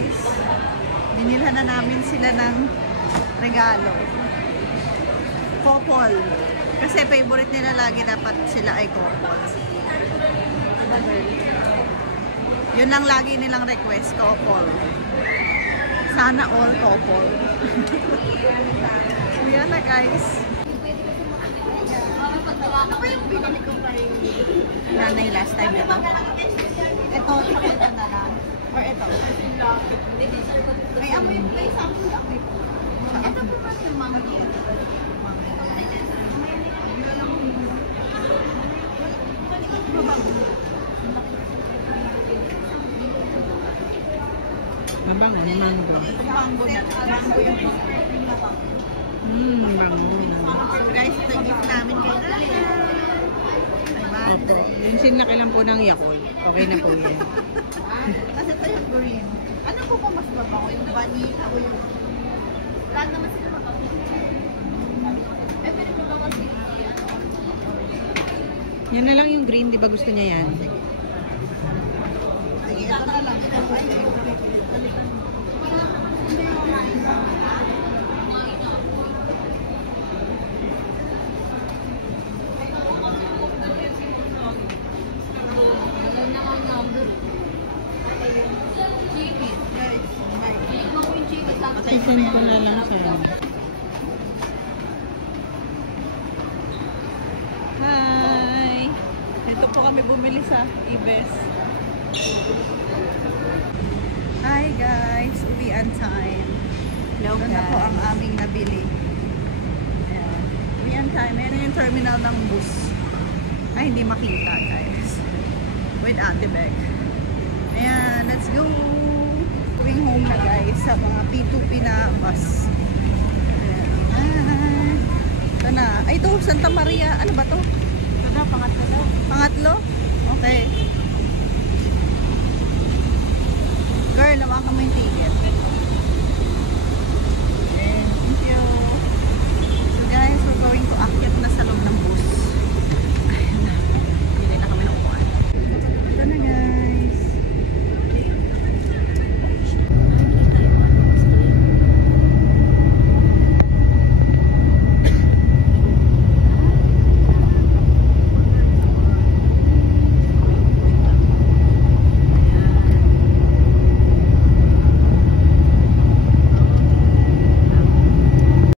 guys. Binilhan na namin sila ng regalo. Couple. Kasi favorite nila lagi dapat sila ay couple. Yun lang lagi nilang request, couple. Sana all couple. Yan na guys. Ano ba yung binili ko pa rin? Nanay last time ito. Ito, ito na lang. Or ito. Ay, amoy yung place. Amoy po. Ito po mas yung mga dito. Mabango, mango. Mango na. Mango yung Bango. guys, ito yung gift namin kay Dali. Opo. Yung sinlaki lang po ng Yakult. Okay na po yan. Kasi ito yung green. Ano po ba mas mabango? Yung vanilla o yung... Lahat naman sila mabango. Eh, pero ito ba mas Yan na lang yung green, di ba gusto niya yan? sige, ito na lang. Sisend ko na lang siya. Hi! Ito po kami bumili sa Ibes. Hi guys! Uwian time. Hello Ito na po ang aming nabili. Ayan. Uwian time. Ayan yung terminal ng bus. Ay, hindi makita guys. With Ate Beck. Ayan, let's go! Going home na guys sa mga P2P na bus. Ayan. Ito na. Ay, ito, Santa Maria. Ano ba to? Ito daw, pangatlo daw. Pangatlo? Okay. Girl, nawakan mo yung ticket.